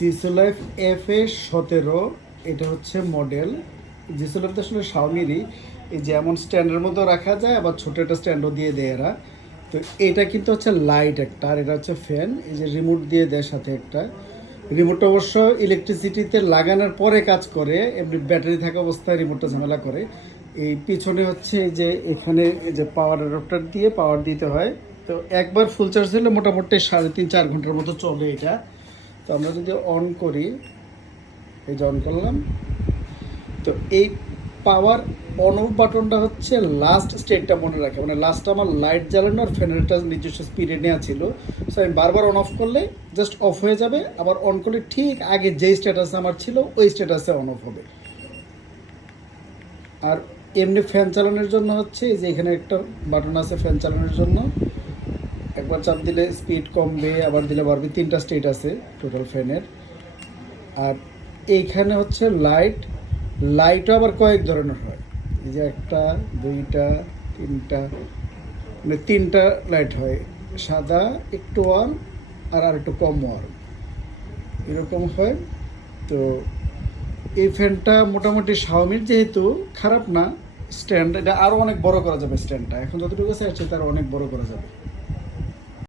জিসোলাইফ FA17, এটা হচ্ছে model. জিসোলাইফ তো আসলে শাওমিরই, এই যে এমন স্ট্যান্ডের মধ্যে রাখা যায়, আবার ছোটো একটা স্ট্যান্ডও দিয়ে দেয় এরা। তো এটা কিন্তু হচ্ছে লাইট একটা, আর এটা হচ্ছে ফ্যান। এই যে রিমোট দিয়ে দেয় সাথে একটা। রিমোটটা অবশ্য ইলেকট্রিসিটিতে লাগানোর পরে কাজ করে, এমনি ব্যাটারি থাকা অবস্থায় রিমোটটা ঝামেলা করে। এই পিছনে হচ্ছে এই যে এখানে এই যে পাওয়ার অ্যাডাপ্টার দিয়ে পাওয়ার দিতে হয়। তো একবার ফুল চার্জ হলে মোটামুটি 3.5-4 ঘন্টার মতো চলে এটা। তো আমরা যদি অন করি, এই যে অন করলাম, তো এই পাওয়ার অন অফ বাটনটা হচ্ছে লাস্ট স্টেটটা মনে রাখে, মানে লাস্ট আমার লাইট জ্বালানো আর ফ্যানেরটা নিজস্ব স্পিডে নেওয়া ছিল। সো আমি বারবার অন অফ করলে জাস্ট অফ হয়ে যাবে, আবার অন করলে ঠিক আগে যেই স্ট্যাটাসে আমার ছিল ওই স্ট্যাটাসে অন অফ হবে। আর এমনি ফ্যান চালানোর জন্য হচ্ছে এই যে এখানে একটা বাটন আছে ফ্যান চালানোর জন্য, একবার চাপ দিলে স্পিড কমবে, আবার দিলে বাড়বে। 3টা স্টেট আছে টোটাল ফ্যানের। আর এইখানে হচ্ছে লাইটও আবার কয়েক ধরনের হয়। এই যে 1টা 2টা 3টা, মানে 3টা লাইট হয়, সাদা, একটু ওয়ার্ম আর একটু কম ওয়ার্ম, এরকম হয়। তো এই ফ্যানটা মোটামুটি শাওমির, যেহেতু খারাপ না স্ট্যান্ড, এটা আরও অনেক বড় করা যাবে স্ট্যান্ডটা। এখন যতটুকু আছে তার অনেক বড় করা যাবে।